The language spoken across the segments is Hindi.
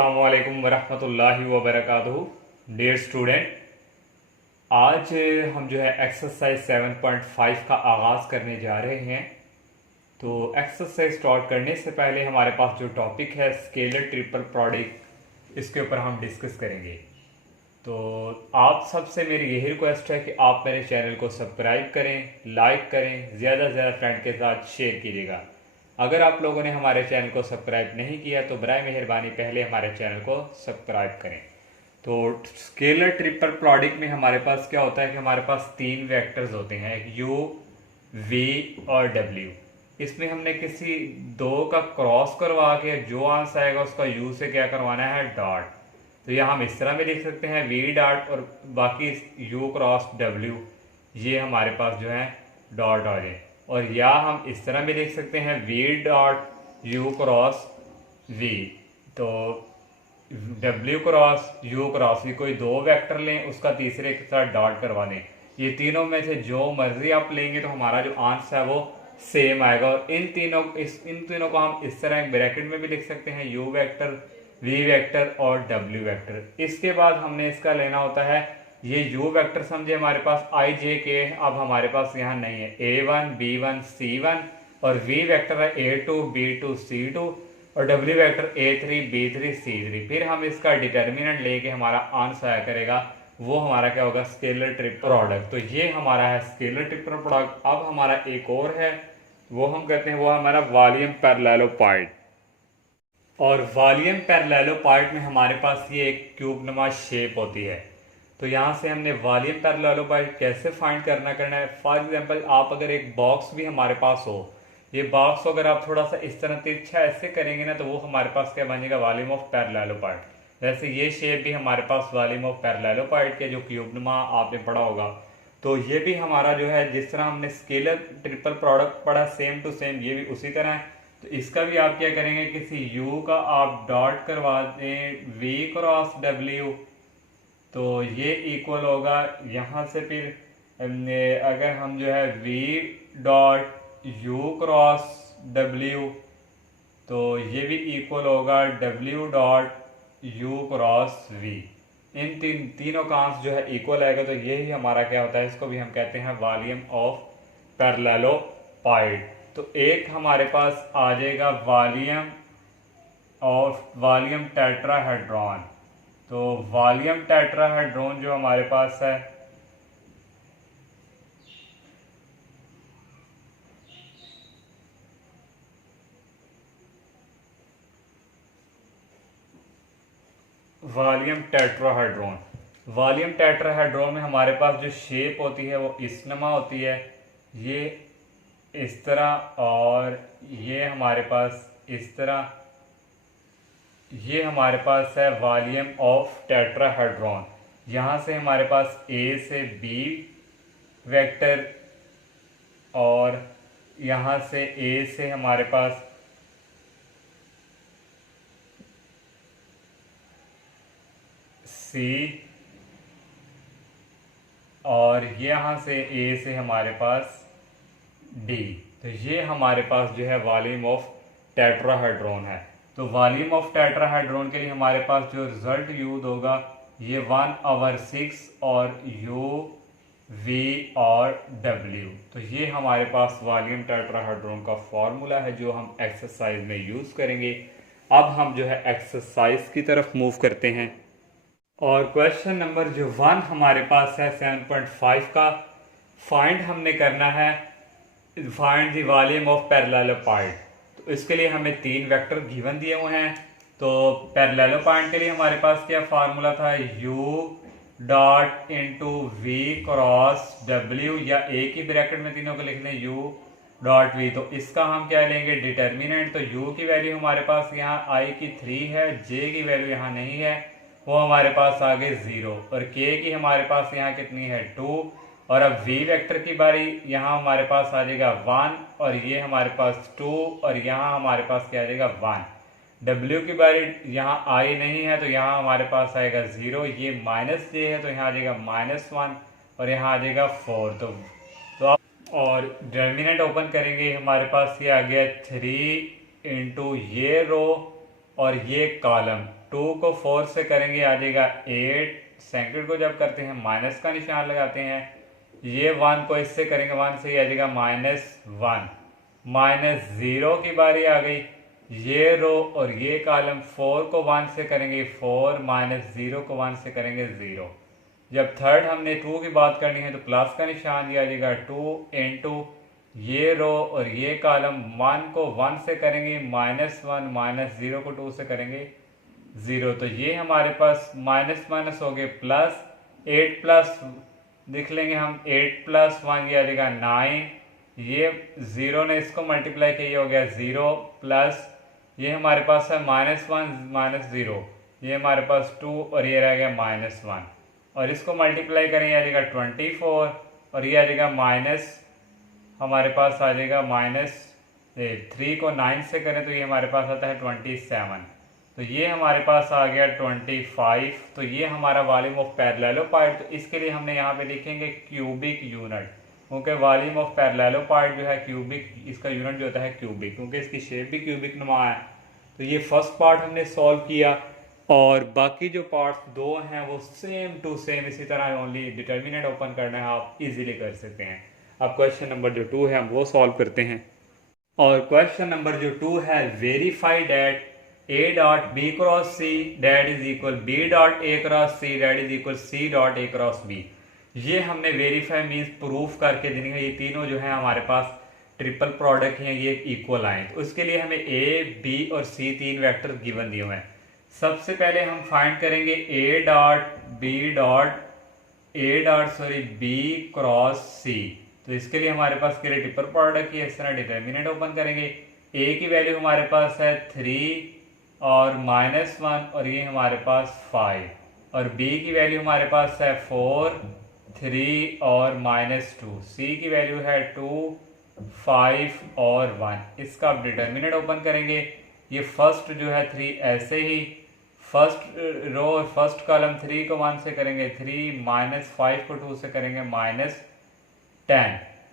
अस्सलामु अलैकुम वरहमतुल्लाहि वबरकातुहू। डियर स्टूडेंट, आज हम जो है एक्सरसाइज 7.5 का आगाज़ करने जा रहे हैं। तो एक्सरसाइज स्टार्ट करने से पहले हमारे पास जो टॉपिक है स्केलर ट्रिपल प्रोडक्ट, इसके ऊपर हम डिस्कस करेंगे। तो आप सबसे मेरी यही रिक्वेस्ट है कि आप मेरे चैनल को सब्सक्राइब करें, लाइक करें, ज़्यादा से ज़्यादा फ्रेंड के साथ शेयर कीजिएगा। अगर आप लोगों ने हमारे चैनल को सब्सक्राइब नहीं किया तो बराए मेहरबानी पहले हमारे चैनल को सब्सक्राइब करें। तो स्केलर ट्रिपल प्रोडक्ट में हमारे पास क्या होता है कि हमारे पास तीन वेक्टर्स होते हैं, एक यू, वी और डब्ल्यू। इसमें हमने किसी दो का क्रॉस करवा के जो आंसर आएगा उसका यू से क्या करवाना है, डॉट। तो यहाँ हम इस तरह में लिख सकते हैं वी डॉट और बाकी यू क्रॉस डब्ल्यू, ये हमारे पास जो है डॉट आ जाए। और या हम इस तरह भी लिख सकते हैं V dot U cross V. तो W cross U cross V, कोई दो वेक्टर लें उसका तीसरे के साथ डॉट करवा दें। ये तीनों में से जो मर्जी आप लेंगे तो हमारा जो आंसर है वो सेम आएगा। और इन तीनों को हम इस तरह एक ब्रैकेट में भी लिख सकते हैं, यू वेक्टर, वी वेक्टर और डब्ल्यू वेक्टर। इसके बाद हमने इसका लेना होता है, ये यू वेक्टर समझे हमारे पास आई जे के, अब हमारे पास यहाँ नहीं है, A1 B1 C1 और वी वेक्टर है A2 B2 C2 और W vector A3 B3 C3। फिर हम इसका डिटर्मिनेंट लेके हमारा आंसर आया करेगा, वो हमारा क्या होगा, स्केलर ट्रिपल प्रोडक्ट। तो ये हमारा है स्केलर ट्रिपल प्रोडक्ट। अब हमारा एक और है, वो हम कहते हैं वो हमारा वॉल्यूम पैरेललोपाइड। और वॉल्यूम पैरेललोपाइड में हमारे पास ये एक क्यूबनुमा शेप होती है। तो यहाँ से हमने वॉल्यूम पैरेललोपाइड कैसे फाइंड करना है। फॉर एग्जांपल आप अगर एक बॉक्स भी हमारे पास हो, ये बॉक्स अगर आप थोड़ा सा इस तरह तिरछा ऐसे करेंगे ना तो वो हमारे पास क्या बनेगा, वॉल्यूम ऑफ पैरेललोपाइड। जैसे ये शेप भी हमारे पास वॉल्यूम ऑफ पैरेललोपाइड के जो क्यूबनुमा आपने पढ़ा होगा। तो ये भी हमारा जो है, जिस तरह हमने स्केलर ट्रिपल प्रोडक्ट पढ़ा सेम टू सेम, ये भी उसी तरह है। तो इसका भी आप क्या करेंगे, किसी यू का आप डॉट करवा दें वी क्रॉस डब्ल्यू, तो ये इक्वल होगा यहाँ से। फिर अगर हम जो है V dot U cross W, तो ये भी इक्वल होगा W dot U cross V. इन तीनों का आंसर जो है इक्वल आएगा। तो ये ही हमारा क्या होता है, इसको भी हम कहते हैं वॉल्यूम ऑफ पैरेललोपाइड। तो एक हमारे पास आ जाएगा वॉल्यूम टेट्राहेड्रॉन। तो वॉल्यूम टेट्राहेड्रॉन जो हमारे पास है, वॉल्यूम टेट्राहेड्रॉन में हमारे पास जो शेप होती है वो इसनमा होती है, ये इस तरह और ये हमारे पास इस तरह। ये हमारे पास है वॉल्यूम ऑफ टेट्राहेड्रॉन। यहाँ से हमारे पास A से B वेक्टर और यहाँ से A से हमारे पास C और यहाँ से A से हमारे पास D। तो ये हमारे पास जो है वॉल्यूम ऑफ टेट्राहेड्रॉन है। तो वॉल्यूम ऑफ टेट्राहेड्रॉन के लिए हमारे पास जो रिजल्ट यूज होगा, ये 1/6 और यू वी और डब्ल्यू। तो ये हमारे पास वॉल्यूम टेट्राहेड्रॉन का फॉर्मूला है जो हम एक्सरसाइज में यूज़ करेंगे। अब हम जो है एक्सरसाइज की तरफ मूव करते हैं। और क्वेश्चन नंबर जो 1 हमारे पास है 7.5 का, फाइंड हमने करना है, फाइंड द वॉल्यूम ऑफ पैरेललोपाइड। तो इसके लिए हमें तीन वेक्टर गिवन दिए हुए हैं। तो पैरेललोपाइड के लिए हमारे पास क्या फार्मूला था, U dot into V cross W, या एक ही ब्रैकेट में तीनों को लिख लें यू डॉट वी। तो इसका हम क्या लेंगे, डिटर्मिनेंट। तो यू की वैल्यू हमारे पास यहाँ आई की 3 है, जे की वैल्यू यहाँ नहीं है, वो हमारे पास आ गए 0 और के की हमारे पास यहाँ कितनी है 2। और अब v वेक्टर की बारी, यहाँ हमारे पास आ जाएगा 1 और ये हमारे पास 2 और यहाँ हमारे पास क्या आ जाएगा 1। w की बारी, यहाँ i नहीं है तो यहाँ हमारे पास आएगा 0, ये माइनस j है तो यहाँ आ जाएगा -1 और यहाँ आ जाएगा 4। तो और डिटर्मिनेंट ओपन करेंगे, हमारे पास ये आ गया 3 इंटू ये रो और ये कॉलम, 2 को 4 से करेंगे आ जाएगा 8, सेकंड को जब करते हैं माइनस का निशान लगाते हैं, ये 1 को इससे करेंगे 1 से, आ जाएगा -1, -0 की बारी आ गई। ये रो और ये कॉलम 4 को 1 से करेंगे 4, -0 को 1 से करेंगे 0। जब थर्ड हमने 2 की बात करनी है तो प्लस का निशान दिया जाएगा 2 इंटू ये रो और ये कॉलम 1 को 1 से करेंगे -1, -0 को 2 से करेंगे 0। तो ये हमारे पास माइनस माइनस हो गए प्लस, 8 प्लस लिख लेंगे हम, 8 प्लस 1 ये आ जाएगा 9, ये 0 ने इसको मल्टीप्लाई किया, ये हो गया 0 प्लस ये हमारे पास है -1 -0, ये हमारे पास 2 और ये रह गया -1, और इसको मल्टीप्लाई करें ये आ जाएगा 24 और ये आ जाएगा माइनस, हमारे पास आ जाएगा -3 को 9 से करें तो ये हमारे पास आता है 27। तो ये हमारे पास आ गया 25। तो ये हमारा वॉल्यूम ऑफ पैरेललोपाइड। तो इसके लिए हमने यहाँ पे लिखेंगे क्यूबिक यूनिट, क्योंकि वॉल्यूम ऑफ पैरेललोपाइड जो है क्यूबिक, इसका यूनिट जो होता है क्यूबिक, क्योंकि इसकी शेप भी क्यूबिक नुमा है। तो ये फर्स्ट पार्ट हमने सॉल्व किया, और बाकी जो पार्ट्स दो हैं वो सेम टू सेम इसी तरह, ओनली डिटर्मिनेंट ओपन करना है, आप इजीली कर सकते हैं। अब क्वेश्चन नंबर जो 2 है हम वो सॉल्व करते हैं। और क्वेश्चन नंबर जो 2 है, verify that A dot B cross C that is equal B dot A cross C that is equal C dot A cross B। ये हमने वेरीफाई मीन्स प्रूफ करके देनी है, ये तीनों जो है हमारे पास ट्रिपल प्रोडक्ट हैं, ये इक्वल आए। तो उसके लिए हमें A, B और C तीन वेक्टर गिवन दिए हुए हैं। सबसे पहले हम फाइंड करेंगे A dot B cross C। तो इसके लिए हमारे पास के लिए ट्रिपल प्रोडक्ट की इस तरह डिटर्मिनेंट ओपन करेंगे। A की वैल्यू हमारे पास है 3 और -1 और ये हमारे पास 5, और B की वैल्यू हमारे पास है 4, 3 और -2। C की वैल्यू है 2, 5 और 1। इसका आप डिटर्मिनेंट ओपन करेंगे। ये फर्स्ट जो है 3 ऐसे ही, फर्स्ट रो और फर्स्ट कॉलम 3 को 1 से करेंगे 3, -5 को 2 से करेंगे -10।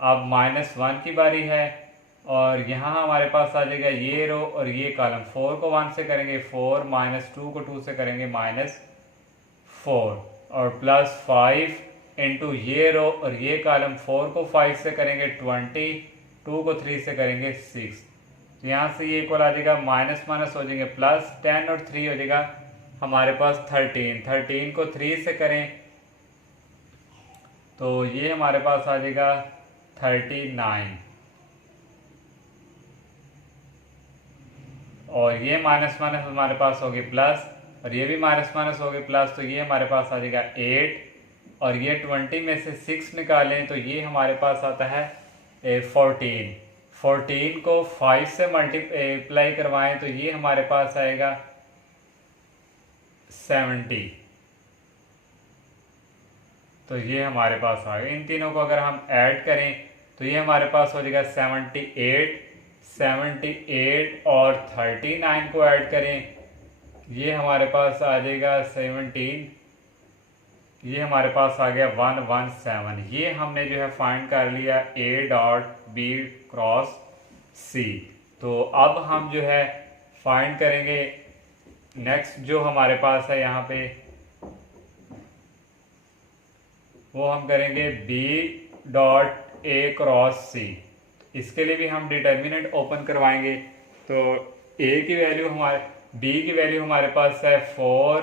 अब -1 की बारी है, और यहाँ हमारे पास आ जाएगा ये रो और ये कॉलम 4 को 1 से करेंगे 4, -2 को 2 से करेंगे -4, और +5 इंटू ये रो और ये कॉलम 4 को 5 से करेंगे 20, 2 को 3 से करेंगे 6। तो यहाँ से ये इक्वल आ जाएगा, माइनस माइनस हो जाएंगे प्लस, 10 और 3 हो जाएगा हमारे पास 13, 13 को 3 से करें तो ये हमारे पास आ जाएगा 39, और ये माइनस माइनस हमारे पास हो गए प्लस, और ये भी माइनस माइनस हो गए प्लस, तो ये हमारे पास आ जाएगा 8, और ये 20 में से 6 निकालें तो ये हमारे पास आता है 14। 14 को 5 से मल्टीप्लाई करवाएं तो ये हमारे पास आएगा 70। तो ये हमारे पास आ गए। इन तीनों को अगर हम ऐड करें तो ये हमारे पास हो जाएगा 78, 78 और 39 को ऐड करें, ये हमारे पास आ जाएगा 17, ये हमारे पास आ गया 117। ये हमने जो है फाइंड कर लिया A dot B cross C। तो अब हम जो है फाइंड करेंगे नेक्स्ट जो हमारे पास है यहाँ पे, वो हम करेंगे B dot A cross C। इसके लिए भी हम डिटर्मिनेंट ओपन करवाएंगे। तो A की वैल्यू हमारे, B की वैल्यू हमारे पास है 4,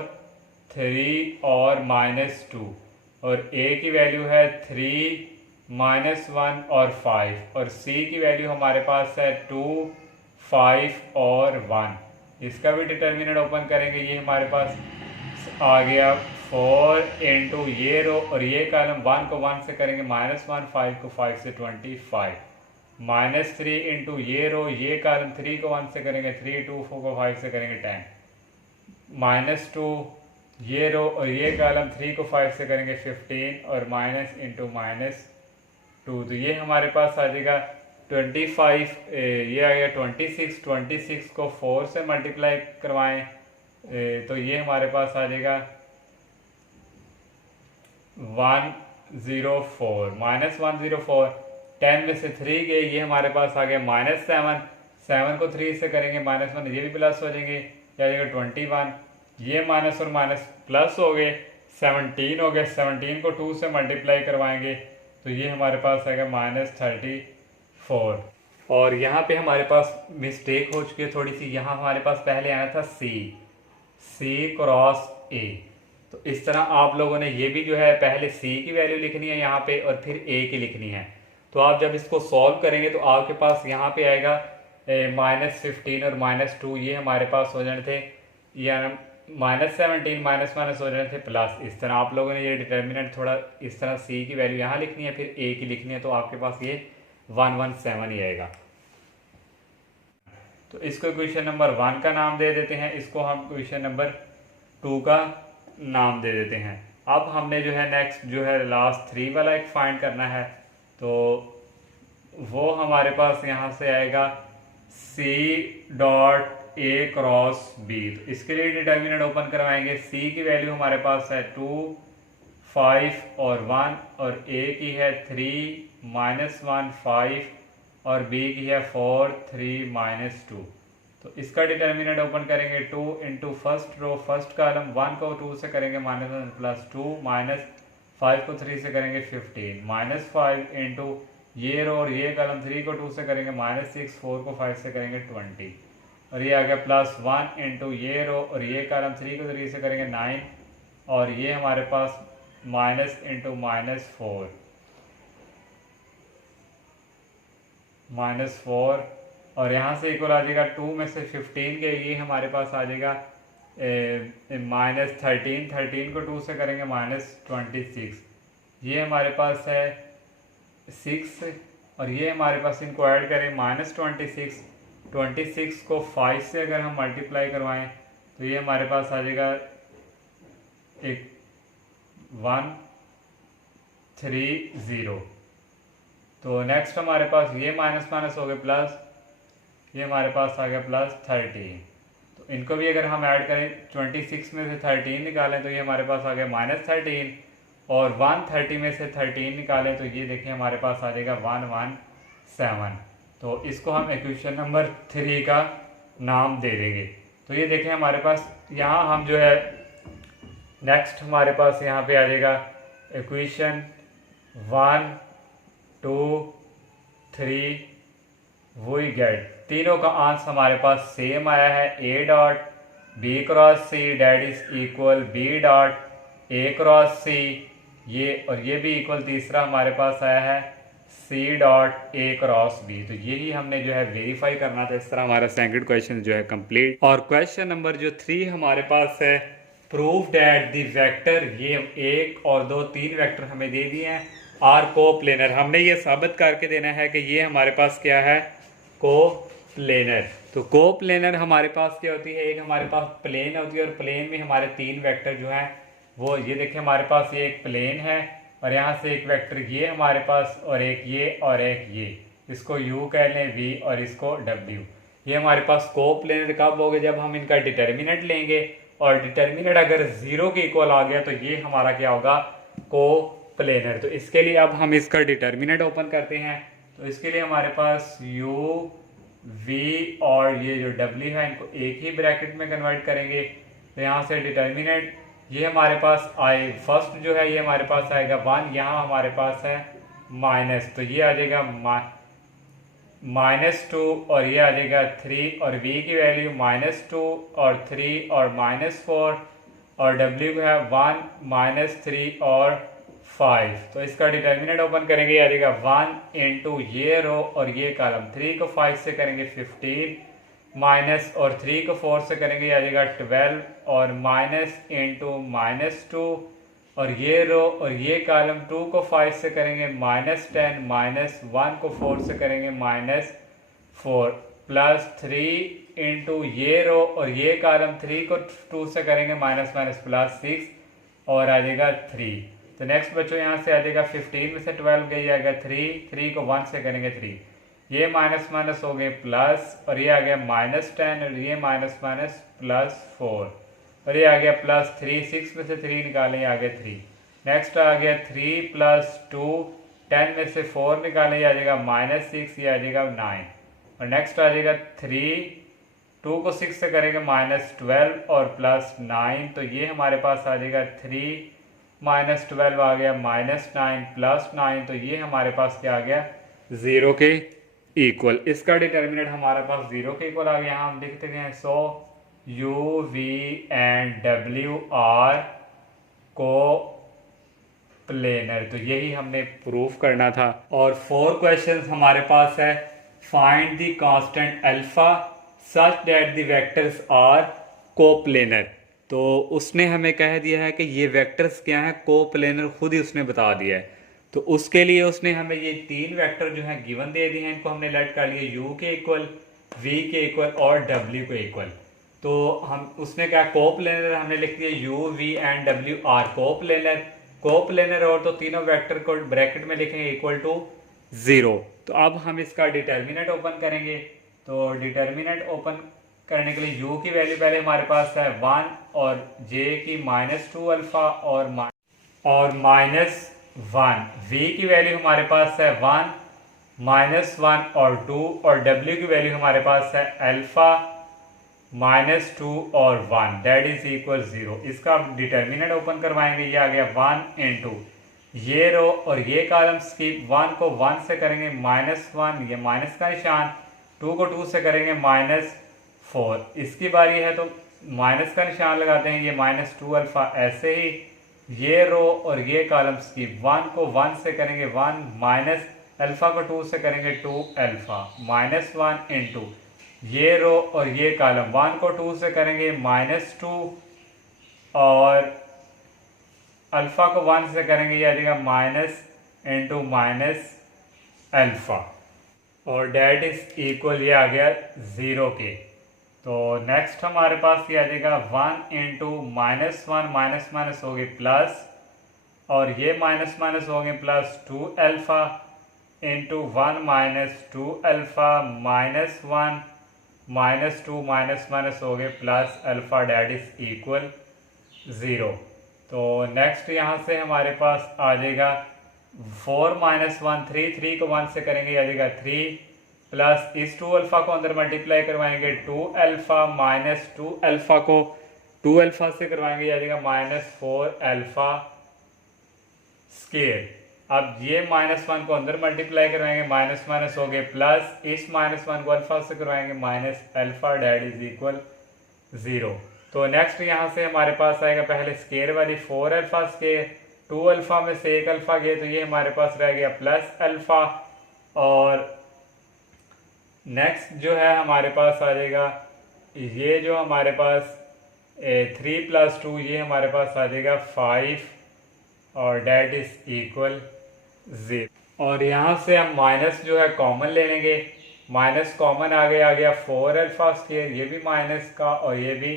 3 और -2, और A की वैल्यू है 3, -1 और 5, और C की वैल्यू हमारे पास है 2, 5 और 1। इसका भी डिटर्मिनेंट ओपन करेंगे। ये हमारे पास आ गया 4 इंटू ये रो और ये कॉलम 1 को 1 से करेंगे -1, 5 को 5 से 25, -3 इंटू ये रो ये कॉलम 3 को 1 से करेंगे 3, 2, 4 को 5 से करेंगे 10, -2 ये रो और ये कॉलम 3 को 5 से करेंगे 15, और माइनस इंटू -2। तो ये हमारे पास आ जाएगा 25, ये आ गया 26, 26 को 4 से मल्टीप्लाई करवाएं तो ये हमारे पास आ जाएगा 104, -104। 10 में से 3 गए, ये हमारे पास आ गया -7, 7 को 3 से करेंगे -1, ये भी प्लस हो जाएंगे, ये आ जाएगा 21, ये माइनस और माइनस प्लस हो गए, 17 हो गए, 17 को 2 से मल्टीप्लाई करवाएंगे तो ये हमारे पास आएगा -34। और यहाँ पे हमारे पास मिस्टेक हो चुकी है थोड़ी सी, यहाँ हमारे पास पहले आया था सी क्रॉस ए। तो इस तरह आप लोगों ने ये भी जो है पहले सी की वैल्यू लिखनी है यहाँ पे और फिर ए की लिखनी है। तो आप जब इसको सॉल्व करेंगे तो आपके पास यहाँ पे आएगा -15 और -2, ये हमारे पास हो जाने थे, या -17 माइनस माइनस हो जाने थे प्लस। इस तरह आप लोगों ने ये डिटर्मिनेंट थोड़ा इस तरह सी की वैल्यू यहाँ लिखनी है, फिर ए की लिखनी है, तो आपके पास ये 117 ही आएगा। तो इसको क्वेश्चन नंबर 1 का नाम दे देते हैं, इसको हम क्वेश्चन नंबर 2 का नाम दे देते हैं। अब हमने जो है नेक्स्ट जो है लास्ट 3 वाला एक फाइंड करना है, तो वो हमारे पास यहाँ से आएगा C.A क्रॉस B। तो इसके लिए डिटर्मिनेंट ओपन करवाएंगे। C की वैल्यू हमारे पास है 2, 5 और 1, और A की है 3, -1, 5, और B की है 4, 3, -2। तो इसका डिटर्मिनेंट ओपन करेंगे 2 into first row first column, 1 को 2 से करेंगे -1 +2, -5 को 3 से करेंगे 15, -5 इंटू ये रो और ये कॉलम, 3 को 2 से करेंगे -6, 4 को 5 से करेंगे 20, और ये आ गया +1 इंटू ये रो और ये कॉलम, 3 को 3 से करेंगे 9, और ये हमारे पास माइनस इंटू -4 -4, और यहाँ से इक्वल आ जाएगा 2 में से 15 के, ये हमारे पास आ जाएगा -13, 13 को 2 से करेंगे -26, ये हमारे पास है 6, और ये हमारे पास इनको ऐड करें -26, 26 को 5 से अगर हम मल्टीप्लाई करवाएं तो ये हमारे पास आ जाएगा 130। तो नेक्स्ट हमारे पास ये माइनस माइनस हो गए प्लस, ये हमारे पास आ गया +13। तो इनको भी अगर हम ऐड करें 26 में से 13 निकालें तो ये हमारे पास आ गया -13, और 130 में से 13 निकालें तो ये देखिए हमारे पास आ जाएगा 117। तो इसको हम इक्वेशन नंबर 3 का नाम दे देंगे। तो ये देखें हमारे पास यहाँ हम जो है नेक्स्ट हमारे पास यहाँ पे आ जाएगा इक्वेशन 1, 2, 3 वी गेट, तीनों का आंसर हमारे पास सेम आया है, A.B cross C that is equal B.A cross C, ये और ये भी इक्वल, तीसरा हमारे पास आया है C.A क्रॉस B। तो यही हमने जो है वेरीफाई करना था। इस तरह हमारा सेकंड क्वेश्चन जो है कंप्लीट। और क्वेश्चन नंबर जो 3 हमारे पास है, प्रूव दैट द वेक्टर, ये 1 और 2 3 वेक्टर हमें दे दिए हैं, आर कोप्लेनर। हमने ये साबित करके देना है कि ये हमारे पास क्या है, कोप्लेनर। तो कोप्लेनर हमारे पास क्या होती है, एक हमारे पास प्लेन होती है और प्लेन में हमारे 3 वेक्टर जो हैं वो ये देखिए हमारे पास ये एक प्लेन है और यहाँ से एक वेक्टर ये हमारे पास और एक ये और एक ये, इसको u कह लें v और इसको w। ये हमारे पास कोप्लेनर कब होगा, जब हम इनका डिटर्मिनेंट लेंगे और डिटर्मिनेंट अगर 0 के इक्वल आ गया तो ये हमारा क्या होगा, कोप्लेनर। तो इसके लिए अब हम इसका डिटर्मिनेंट ओपन करते हैं। तो इसके लिए हमारे पास u v और ये जो w है इनको एक ही ब्रैकेट में कन्वर्ट करेंगे। तो यहाँ से डिटर्मिनेंट ये हमारे पास आए, फर्स्ट जो है ये हमारे पास आएगा 1, यहाँ हमारे पास है माइनस, तो ये आ जाएगा -2 और ये आ जाएगा 3, और v की वैल्यू -2 और 3 और -4, और w है 1, -3 और 5। तो इसका डिटर्मिनेंट ओपन करेंगे, आ जाएगा 1 इंटू ये रो और ये कॉलम, 3 को 5 से करेंगे 15, माइनस और 3 को 4 से करेंगे आ जाएगा 12, और माइनस इंटू -2 और ये रो और ये कॉलम, 2 को 5 से करेंगे -10, माइनस 1 को 4 से करेंगे -4, प्लस 3 इंटू ये रो और ये कॉलम, 3 को 2 से करेंगे -6 और आ जाएगा 3। तो नेक्स्ट बच्चों यहाँ से आ जाएगा 15 में से 12 गई आएगा 3 को 1 से करेंगे 3, ये माइनस माइनस हो गए प्लस, और ये आ गया -10 और ये माइनस माइनस +4, और ये आ गया +3, 6 में से 3 निकालें आ गया 3। नेक्स्ट आ गया 3 + 2, 10 में से 4 निकालें आ जाएगा -6, ये आ जाएगा 9, और नेक्स्ट आ जाएगा 3 2 को 6 से करेंगे -12 और +9, तो ये हमारे पास आ जाएगा 3 -12 आ गया -9 +9, तो ये हमारे पास क्या आ गया 0 के इक्वल। इसका डिटर्मिनेंट हमारे पास 0 के इक्वल आ गया। हम लिखते हैं so U, V and W are coplanar, तो यही हमने प्रूफ करना था। और 4 क्वेश्चंस हमारे पास है। Find the constant alpha such that the vectors are coplanar, तो उसने हमें कह दिया है कि ये वेक्टर्स क्या हैं, कोप्लेनर खुद ही उसने बता दिया है। तो उसके लिए उसने हमें ये 3 वेक्टर जो हैं गिवन दे दिए हैं, इनको हमने लेट कर लिया U के इक्वल, V के इक्वल और W के इक्वल। तो हम उसने क्या कोप्लेनर हमने लिख दिया U, V and W are coplanar. Coplanar और तो तीनों वेक्टर को ब्रैकेट में लिखेंगे इक्वल टू 0। तो अब हम इसका डिटर्मिनेंट ओपन करेंगे। तो डिटर्मिनेंट ओपन करने के लिए U की वैल्यू पहले हमारे पास है 1 और J की -2 अल्फा और -1। V की वैल्यू हमारे पास है 1 -1 और 2 और W की वैल्यू हमारे पास है अल्फा -2 और 1 दैट इज इक्वल 0। इसका डिटर्मिनेंट ओपन करवाएंगे, ये आ गया 1 इंटू ये रो और ये कॉलम स्किप, 1 को 1 से करेंगे -1, ये माइनस का निशान, 2 को 2 से करेंगे -4, इसकी बारी है तो माइनस का निशान लगाते हैं, ये -2 अल्फा। ऐसे ही ये रो और ये कॉलम स्किप, 1 को 1 से करेंगे 1 माइनस अल्फा को 2 से करेंगे 2 अल्फा -1 इंटू ये रो और ये कॉलम, 1 को 2 से करेंगे -2 और अल्फा को 1 से करेंगे ये आ जाएगा माइनस इंटू माइनस अल्फा और डेट इज इक्वल, ये आ गया 0 के। तो नेक्स्ट हमारे पास ये आ जाएगा 1 इंटू -1 माइनस माइनस हो गए प्लस और ये माइनस माइनस हो गए +2 alpha into 1 -2 alpha -1 -2 minus minus हो गए plus alpha that is equal 0। तो नेक्स्ट यहाँ से हमारे पास आ जाएगा 4 -1 3 को 1 से करेंगे आ जाएगा 3 प्लस इस 2 अल्फा को अंदर मल्टीप्लाई करवाएंगे 2 अल्फा -2 अल्फा को 2 अल्फा से करवाएंगे आ जाएगा -4 अल्फा स्क्वायर। अब ये -1 को अंदर मल्टीप्लाई करवाएंगे माइनस माइनस हो गए प्लस इस -1 को अल्फा से करवाएंगे minus alpha that is equal 0। तो नेक्स्ट यहाँ से हमारे पास आएगा पहले स्क्वायर वाली 4 अल्फा स्क्वायर, 2 अल्फा में से 1 अल्फा गए तो ये हमारे पास रह गया प्लस अल्फा और नेक्स्ट जो है हमारे पास आ जाएगा ये जो हमारे पास 3 + 2 ये हमारे पास आ जाएगा 5 और डेट इज इक्वल 0। और यहाँ से हम माइनस जो है कॉमन ले लेंगे, माइनस कॉमन आ गया 4 अल्फा स्क्वायर, ये भी माइनस का और ये भी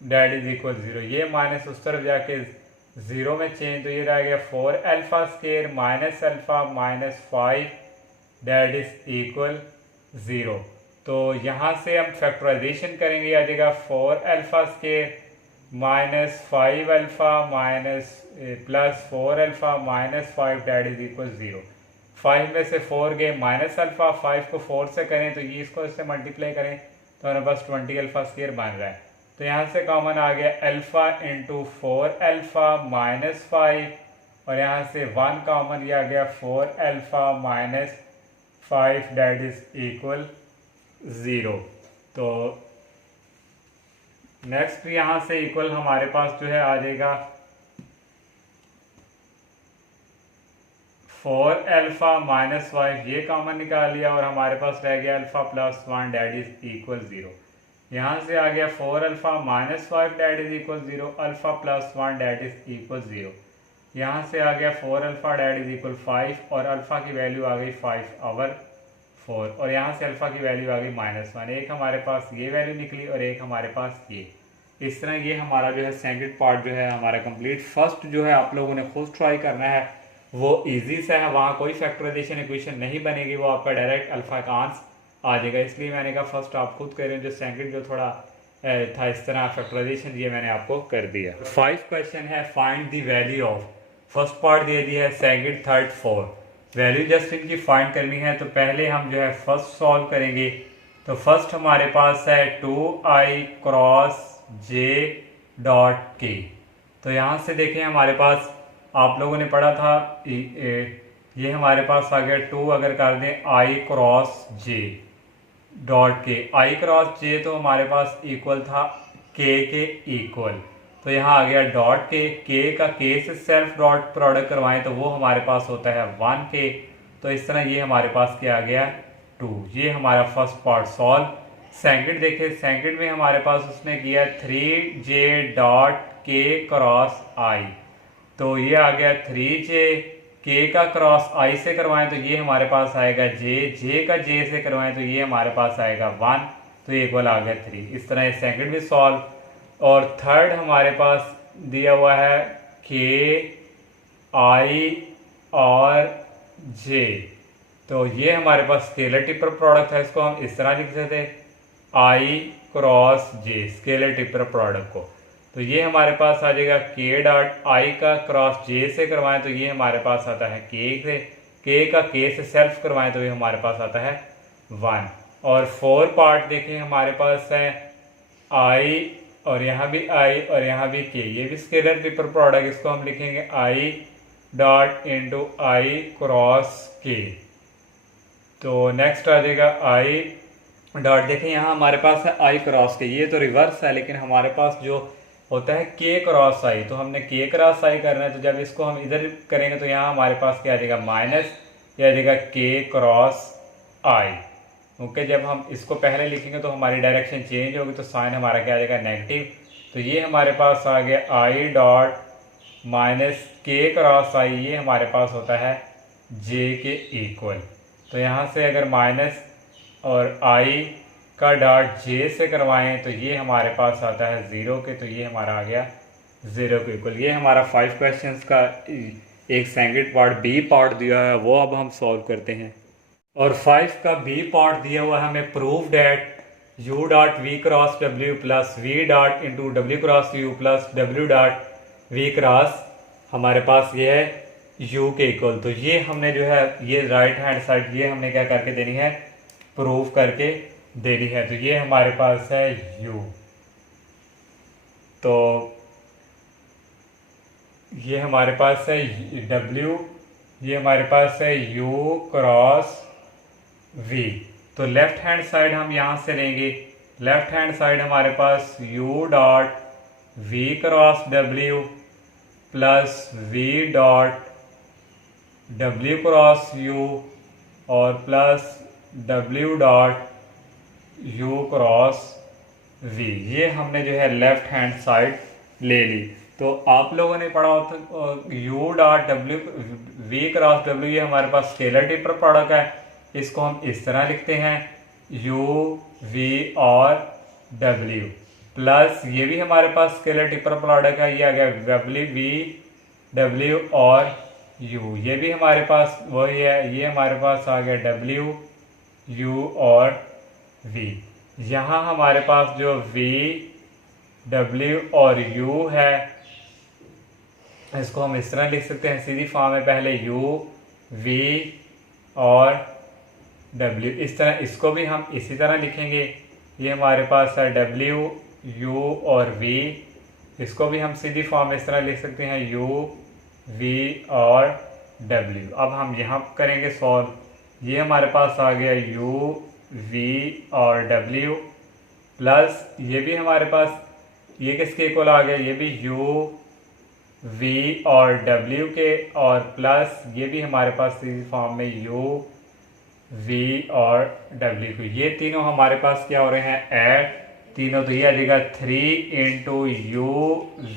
डेट इज इक्वल 0। ये माइनस उस तरफ जाके 0 में चेंज, तो ये रह गया 4 alpha square minus alpha -5 that is equal 0। तो यहाँ से हम फैक्टराइजेशन करेंगे, आ जाएगा 4 alpha square -5 alpha plus 4 alpha -5 that is equal 0। 5 में से 4 गए माइनस अल्फा, 5 को 4 से करें तो ये इसको इससे मल्टीप्लाई करें तो हमारे पास 20 अल्फा स्क्वायर बन रहा है। तो यहाँ से कॉमन आ गया अल्फा इंटू 4 अल्फा -5 और यहाँ से 1 कॉमन ये आ गया 4 अल्फा -5 डेट इज इक्वल 0। तो नेक्स्ट यहाँ से इक्वल हमारे पास जो है आ जाएगा 4 अल्फा -5, ये कॉमन निकाल लिया और हमारे पास रह गया अल्फा +1 डेट इज इक्वल 0। यहाँ से आ गया 4 alpha -5 that is equal 0, alpha +1 that is equal 0। यहाँ से आ गया 4 अल्फा डेट इज इक्वल 5 और अल्फा की वैल्यू आ गई 5/4 और यहाँ से अल्फा की वैल्यू आ गई -1। एक हमारे पास ये वैल्यू निकली और एक हमारे पास ये। इस तरह ये हमारा जो है सेकंड पार्ट जो है हमारा कंप्लीट। फर्स्ट जो है आप लोगों ने खुद ट्राई करना है, वो इजी सा है, वहाँ कोई फैक्टराइजेशन इक्वेशन नहीं बनेगी, वो आपका डायरेक्ट अल्फा का आंसर आ जाएगा। इसलिए मैंने कहा फर्स्ट आप खुद करें, जो सेकंड जो थोड़ा था इस तरह फैक्टराइजेशन ये मैंने आपको कर दिया। 5 क्वेश्चन है find the value of, first part दे दिया है second third fourth, value just इनकी फाइंड करनी है। तो पहले हम जो है फर्स्ट सॉल्व करेंगे, तो फर्स्ट हमारे पास है 2i cross j dot k। तो यहाँ से देखें हमारे पास आप लोगों ने पढ़ा था ये हमारे पास आ गया 2 अगर कर दें i क्रॉस j डॉट के। i क्रॉस j तो हमारे पास इक्वल था k के इक्वल, तो यहाँ आ गया डॉट के का k से सेल्फ डॉट प्रोडक्ट करवाएं तो वो हमारे पास होता है 1k। तो इस तरह ये हमारे पास क्या आ गया 2। ये हमारा फर्स्ट पार्ट सॉल्व। सेकंड देखें, सेकंड में हमारे पास उसने किया 3j dot k cross i। तो ये आ गया 3j, k का क्रॉस i से करवाएं तो ये हमारे पास आएगा j का j से करवाएं तो ये हमारे पास आएगा 1, तो ये इक्वल आ गया 3। इस तरह सेकंड भी सॉल्व। और थर्ड हमारे पास दिया हुआ है k i और j, तो ये हमारे पास स्केलर टिपर प्रोडक्ट है, इसको हम इस तरह लिख सकते हैं i cross j scalar tipper product को। तो ये हमारे पास आ जाएगा k डॉट i का क्रॉस j से करवाएं तो ये हमारे पास आता है k से, k का k से सेल्फ करवाएं तो ये हमारे पास आता है 1। और 4 पार्ट देखें हमारे पास है i और यहाँ भी i और यहाँ भी k, ये भी स्केलर टिपर प्रोडक्ट, इसको हम लिखेंगे i dot into i cross k। तो नेक्स्ट आ जाएगा i डॉट, देखें यहाँ हमारे पास है i क्रॉस k, ये तो रिवर्स है लेकिन हमारे पास जो होता है k क्रॉस i, तो हमने k क्रॉस i करना है तो जब इसको हम इधर करेंगे तो यहाँ हमारे पास क्या आ जाएगा माइनस, क्या आ जाएगा k क्रॉस i। ओके, जब हम इसको पहले लिखेंगे तो हमारी डायरेक्शन चेंज होगी तो साइन हमारा क्या आ जाएगा नेगेटिव। तो ये हमारे पास आ गया i dot minus k cross i, ये हमारे पास होता है j के इक्वल। तो यहाँ से अगर माइनस और i का डॉट j से करवाएं तो ये हमारे पास आता है 0 के, तो ये हमारा आ गया 0 के इक्वल। ये हमारा 5 क्वेश्चंस का एक सेकंड पार्ट बी पार्ट दिया है, वो अब हम सॉल्व करते हैं। और 5 का बी पार्ट दिया हुआ है हमें, prove that u dot v cross w plus v dot into w cross u plus w dot v cross हमारे पास ये है u के इक्वल। तो ये हमने जो है ये राइट हैंड साइड ये हमने क्या करके देनी है, प्रूव करके देनी है। तो ये हमारे पास है u, तो ये हमारे पास है w, ये हमारे पास है u क्रॉस v। तो लेफ्ट हैंड साइड हम यहाँ से लेंगे, लेफ्ट हैंड साइड हमारे पास u dot v cross w plus v dot w cross u और plus w dot u cross v, ये हमने जो है लेफ्ट हैंड साइड ले ली। तो आप लोगों ने पढ़ा होता u dot w v cross w, ये हमारे पास स्केलर टिपर प्रोडक्ट है, इसको हम इस तरह लिखते हैं u v और w प्लस ये भी हमारे पास स्केलर टिपर प्रोडक्ट है, ये आ गया w v w और u, ये भी हमारे पास वही है, ये हमारे पास आ गया w u और v। यहाँ हमारे पास जो v w और u है इसको हम इस तरह लिख सकते हैं सीधी फॉर्म में, पहले u v और w, इस तरह इसको भी हम इसी तरह लिखेंगे। ये हमारे पास है w u और v, इसको भी हम सीधी फॉर्म में इस तरह लिख सकते हैं u v और w। अब हम यहाँ करेंगे सॉल्व, ये हमारे पास आ गया u v और w प्लस ये भी हमारे पास ये किसके इक्वल आ गया, ये भी u v और w के, और प्लस ये भी हमारे पास इसी फॉर्म में u v और w को, ये तीनों हमारे पास क्या हो रहे हैं ऐड तीनों, तो ये आ जाएगा 3 इंटू u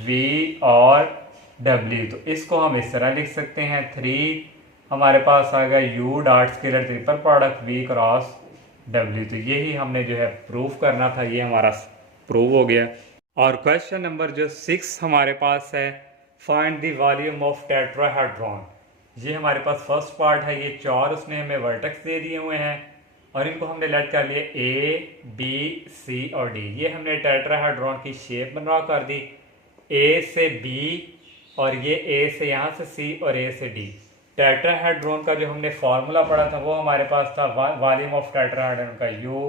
v और w। तो इसको हम इस तरह लिख सकते हैं 3 हमारे पास आ गया u dot scalar triple product v cross w। तो यही हमने जो है प्रूफ करना था, ये हमारा प्रूव हो गया। और क्वेश्चन नंबर जो 6 हमारे पास है, find the volume of tetrahedron. ये हमारे पास फर्स्ट पार्ट है, ये 4 उसने हमें वर्टेक्स दे दिए हुए हैं और इनको हमने लेट कर लिए A B C और D। ये हमने टेट्राहेड्रॉन की शेप बनवा कर दी A से B और ये A से यहाँ से C और A से D। टेट्राहेड्रॉन का जो हमने फार्मूला पढ़ा था वो हमारे पास था वॉल्यूम ऑफ टेट्राहेड्रॉन का U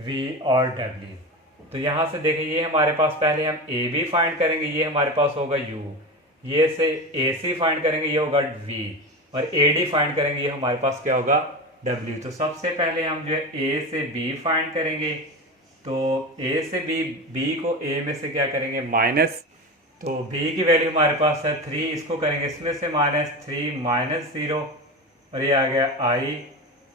वी और डब्ल्यू। तो यहाँ से देखें, ये हमारे पास पहले हम ए बी फाइंड करेंगे, ये हमारे पास होगा यू। ये से ए सी फाइंड करेंगे, ये होगा वी। और ए डी फाइंड करेंगे, ये हमारे पास क्या होगा डब्ल्यू। तो सबसे पहले हम जो है ए से बी फाइंड करेंगे। तो ए से बी, बी को ए में से क्या करेंगे माइनस। तो बी की वैल्यू हमारे पास है 3, इसको करेंगे इसमें से -3 -0 और ये आ गया आई।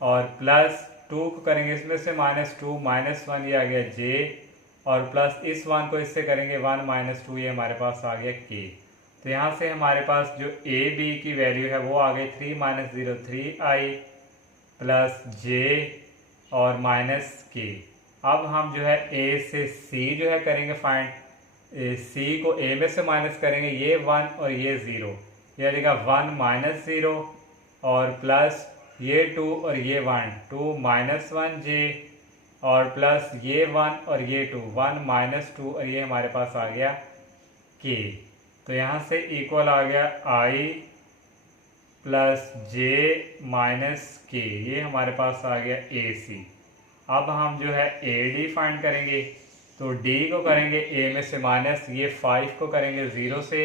और प्लस 2 को करेंगे इसमें से -2 -1, ये आ गया जे। और प्लस इस 1 को इससे करेंगे 1 -2, ये हमारे पास आ गया के। तो यहाँ से हमारे पास जो ए बी की वैल्यू है वो आ गई 3 -0 3i प्लस जे और माइनस के। अब हम जो है ए से सी जो है करेंगे फाइंड। सी को ए में से माइनस करेंगे, ये 1 और ये 0, ये आएगा 1 -0 और प्लस ये 2 और ये 1 2 -1 जे और प्लस ये 1 और ये 2 1 -2 और ये हमारे पास आ गया के। तो यहाँ से इक्वल आ गया आई प्लस जे माइनस के, ये हमारे पास आ गया ए सी। अब हम जो है ए डी फाइंड करेंगे। तो डी को करेंगे ए में से माइनस, ये 5 को करेंगे 0 से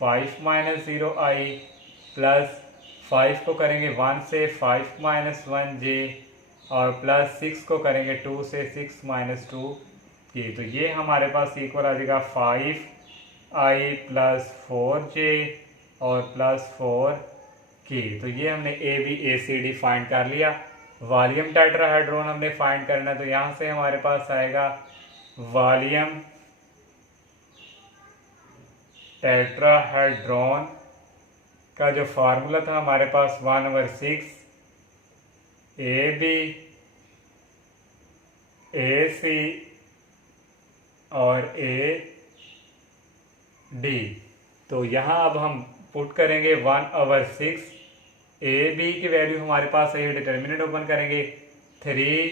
5 -0 आई प्लस 5 को करेंगे 1 से 5 -1 जे और प्लस 6 को करेंगे 2 से 6 -2 के। तो ये हमारे पास इक्वल आ जाएगा 5i प्लस 4j और प्लस 4k। तो ये हमने A B A C D find कर लिया। वॉल्यूम टेट्राहेड्रॉन हमने फाइंड करना है। तो यहाँ से हमारे पास आएगा वॉल्यूम टेट्राहेड्रॉन का जो फार्मूला था हमारे पास 1/6 ए बी ए सी और ए डी। तो यहाँ अब हम पुट करेंगे 1/6। ए बी की वैल्यू हमारे पास है, डिटर्मिनेंट ओपन करेंगे 3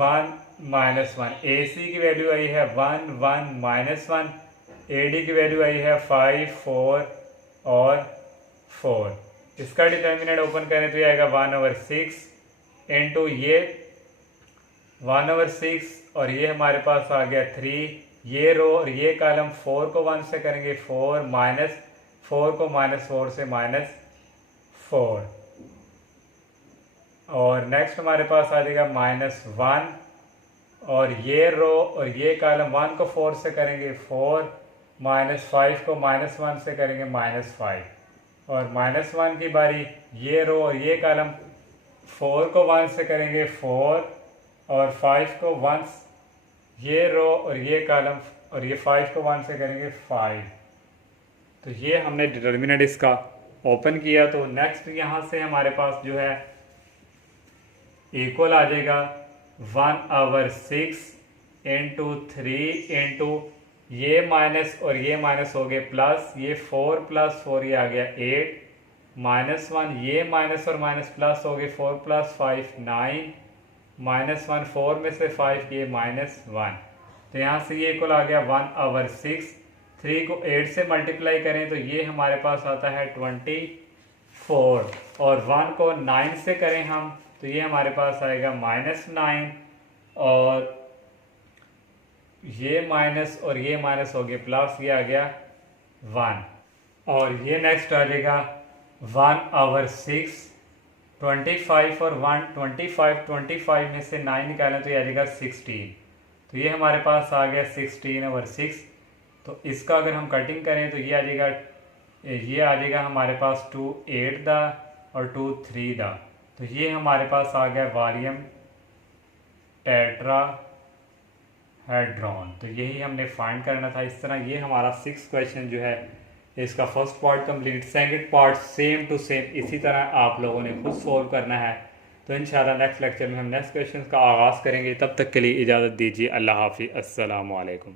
1 -1। ए सी की वैल्यू आई है 1 1 -1। ए डी की वैल्यू आई है 5 4 और 4। इसका डिटर्मिनेंट ओपन करें तो ये आएगा 1/6 इंटू ये 1/6 और ये हमारे पास आ गया 3। ये रो और ये कॉलम 4 को 1 से करेंगे 4 -4 को -4 से -4 और नेक्स्ट हमारे पास आ जाएगा -1 और ये रो और ये कॉलम 1 को 4 से करेंगे 4 -5 को -1 से करेंगे -5 और -1 की बारी। ये रो और ये कॉलम 4 को 1 से करेंगे 4 और 5 को 1, ये रो और ये कॉलम और ये 5 को 1 से करेंगे 5। तो ये हमने डिटर्मिनेंट इसका ओपन किया। तो नेक्स्ट यहाँ से हमारे पास जो है इक्वल आ जाएगा 1/6 इंटू 3 इंटू ये माइनस और ये माइनस हो गए प्लस, ये 4 + 4 ये आ गया 8 -1, ये माइनस और माइनस प्लस हो गए 4 + 5 9 -1 4 में से 5 ये -1। तो यहाँ से ये इक्वल आ गया 1/6। 3 को 8 से मल्टीप्लाई करें तो ये हमारे पास आता है 24 और 1 को 9 से करें हम तो ये हमारे पास आएगा -9 और ये माइनस और ये माइनस हो गया प्लस, ये आ गया 1 और ये नेक्स्ट आ जाएगा 1/6। 25 और 1 25 में से 9 निकालें तो ये आ जाएगा 16। तो ये हमारे पास आ गया 16/6। तो इसका अगर हम कटिंग करें तो ये आ जाएगा हमारे पास 2 8 दा और 2 3 दा। तो ये हमारे पास आ गया वॉल्यूम टेट्राहेड्रॉन। तो यही हमने फाइंड करना था। इस तरह ये हमारा 6 क्वेश्चन जो है इसका first part complete, second part same to same इसी तरह आप लोगों ने खुद सॉल्व करना है। तो इंशाल्लाह नेक्स्ट लेक्चर में हम नेक्स्ट क्वेश्चन का आगाज़ करेंगे। तब तक के लिए इजाज़त दीजिए। अल्लाह हाफिज़। अस्सलामु अलैकुम।